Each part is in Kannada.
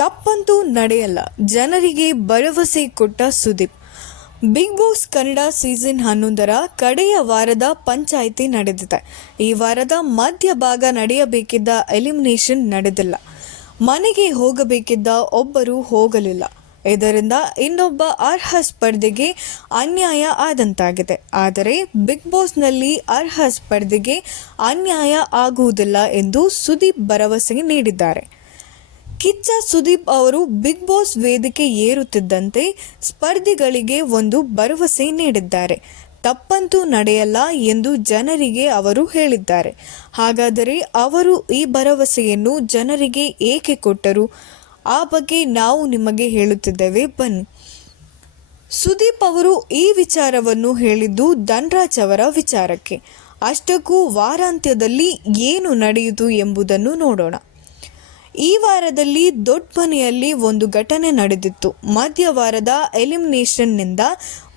ತಪ್ಪಂತೂ ನಡೆಯಲ್ಲ, ಜನರಿಗೆ ಭರವಸೆ ಕೊಟ್ಟ Sudeep. Bigg Boss Kannada season 11ರ ಕಡೆಯ ವಾರದ ಪಂಚಾಯಿತಿ ನಡೆದಿದೆ. ಈ ವಾರದ ಮಧ್ಯಭಾಗ ನಡೆಯಬೇಕಿದ್ದ ಎಲಿಮಿನೇಷನ್ ನಡೆದಿಲ್ಲ. ಮನೆಗೆ ಹೋಗಬೇಕಿದ್ದ ಒಬ್ಬರು ಹೋಗಲಿಲ್ಲ. ಇದರಿಂದ ಇನ್ನೊಬ್ಬ ಅರ್ಹ ಸ್ಪರ್ಧಿಗೆ ಅನ್ಯಾಯ ಆದಂತಾಗಿದೆ. ಆದರೆ ಬಿಗ್ ಬಾಸ್ನಲ್ಲಿ ಅರ್ಹ ಸ್ಪರ್ಧಿಗೆ ಅನ್ಯಾಯ ಆಗುವುದಿಲ್ಲ ಎಂದು ಸುದೀಪ್ ಭರವಸೆ ನೀಡಿದ್ದಾರೆ. ಕಿಚ್ಚ ಸುದೀಪ್ ಅವರು ಬಿಗ್ ಬಾಸ್ ವೇದಿಕೆ ಏರುತ್ತಿದ್ದಂತೆ ಸ್ಪರ್ಧಿಗಳಿಗೆ ಒಂದು ಭರವಸೆ ನೀಡಿದ್ದಾರೆ. ತಪ್ಪಂತೂ ನಡೆಯಲ್ಲ ಎಂದು ಜನರಿಗೆ ಅವರು ಹೇಳಿದ್ದಾರೆ. ಹಾಗಾದರೆ ಅವರು ಈ ಭರವಸೆಯನ್ನು ಜನರಿಗೆ ಏಕೆ ಕೊಟ್ಟರು? ಆ ಬಗ್ಗೆ ನಾವು ನಿಮಗೆ ಹೇಳುತ್ತಿದ್ದೇವೆ, ಬನ್ನಿ. ಸುದೀಪ್ ಅವರು ಈ ವಿಚಾರವನ್ನು ಹೇಳಿದ್ದು ಧನ್ರಾಜ್ ಅವರ ವಿಚಾರಕ್ಕೆ. ಅಷ್ಟಕ್ಕೂ ವಾರಾಂತ್ಯದಲ್ಲಿ ಏನು ನಡೆಯಿತು ಎಂಬುದನ್ನು ನೋಡೋಣ. ಈ ವಾರದಲ್ಲಿ ದೊಡ್ಡ ಮನೆಯಲ್ಲಿ ಒಂದು ಘಟನೆ ನಡೆದಿತ್ತು. ಮಧ್ಯವಾರದ ಎಲಿಮಿನೇಷನ್ನಿಂದ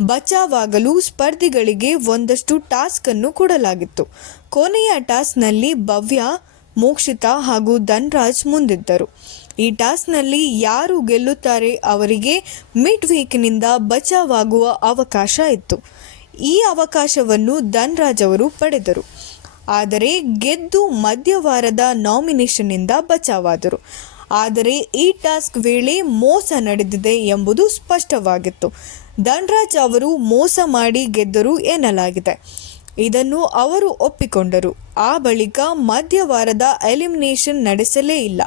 ಬಚಾವಾಗಲು ಸ್ಪರ್ಧಿಗಳಿಗೆ ಒಂದಷ್ಟು ಟಾಸ್ಕ್ ಅನ್ನು ಕೊಡಲಾಗಿತ್ತು. ಕೊನೆಯ ಟಾಸ್ಕ್ನಲ್ಲಿ ಭವ್ಯ, ಮೋಕ್ಷಿತಾ ಹಾಗೂ ಧನ್ರಾಜ್ ಮುಂದಿದ್ದರು. ಈ ಟಾಸ್ಕ್ನಲ್ಲಿ ಯಾರು ಗೆಲ್ಲುತ್ತಾರೆ ಅವರಿಗೆ ಮಿಡ್ ವೀಕ್ನಿಂದ ಬಚಾವಾಗುವ ಅವಕಾಶ ಇತ್ತು. ಈ ಅವಕಾಶವನ್ನು ಧನ್ರಾಜ್ ಅವರು ಪಡೆದರು. ಆದರೆ ಗೆದ್ದು ಮಧ್ಯವಾರದ ನಾಮಿನೇಷನ್ನಿಂದ ಬಚಾವಾದರು. ಆದರೆ ಈ ಟಾಸ್ಕ್ ವೇಳೆ ಮೋಸ ನಡೆದಿದೆ ಎಂಬುದು ಸ್ಪಷ್ಟವಾಗಿತ್ತು. ಧನ್ರಾಜ್ ಅವರು ಮೋಸ ಮಾಡಿ ಗೆದ್ದರು ಎನ್ನಲಾಗಿದೆ. ಇದನ್ನು ಅವರು ಒಪ್ಪಿಕೊಂಡರು. ಆ ಬಳಿಕ ಮಧ್ಯವಾರದ ಎಲಿಮಿನೇಷನ್ ನಡೆಸಲೇ ಇಲ್ಲ.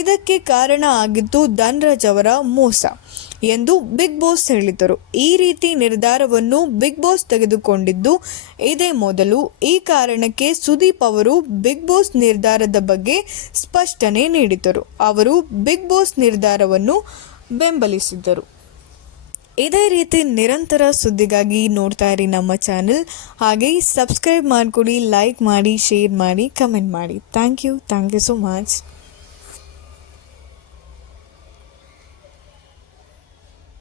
ಇದಕ್ಕೆ ಕಾರಣ ಆಗಿದ್ದು ಧನ್ರಾಜ್ ಅವರ ಮೋಸ ಎಂದು ಬಿಗ್ ಬಾಸ್ ಹೇಳಿದರು. ಈ ರೀತಿ ನಿರ್ಧಾರವನ್ನು ಬಿಗ್ ಬಾಸ್ ತೆಗೆದುಕೊಂಡಿದ್ದು ಇದೇ ಮೊದಲು. ಈ ಕಾರಣಕ್ಕೆ ಸುದೀಪ್ ಅವರು ಬಿಗ್ ಬಾಸ್ ನಿರ್ಧಾರದ ಬಗ್ಗೆ ಸ್ಪಷ್ಟನೆ ನೀಡಿದರು. ಅವರು ಬಿಗ್ ಬಾಸ್ ನಿರ್ಧಾರವನ್ನು ಬೆಂಬಲಿಸಿದ್ದರು. ಇದೇ ರೀತಿ ನಿರಂತರ ಸುದ್ದಿಗಾಗಿ ನೋಡ್ತಾ ಇರಿ ನಮ್ಮ ಚಾನೆಲ್. ಹಾಗೆ ಸಬ್ಸ್ಕ್ರೈಬ್ ಮಾಡಿಕೊಡಿ, ಲೈಕ್ ಮಾಡಿ, ಶೇರ್ ಮಾಡಿ, ಕಮೆಂಟ್ ಮಾಡಿ. Thank you so much.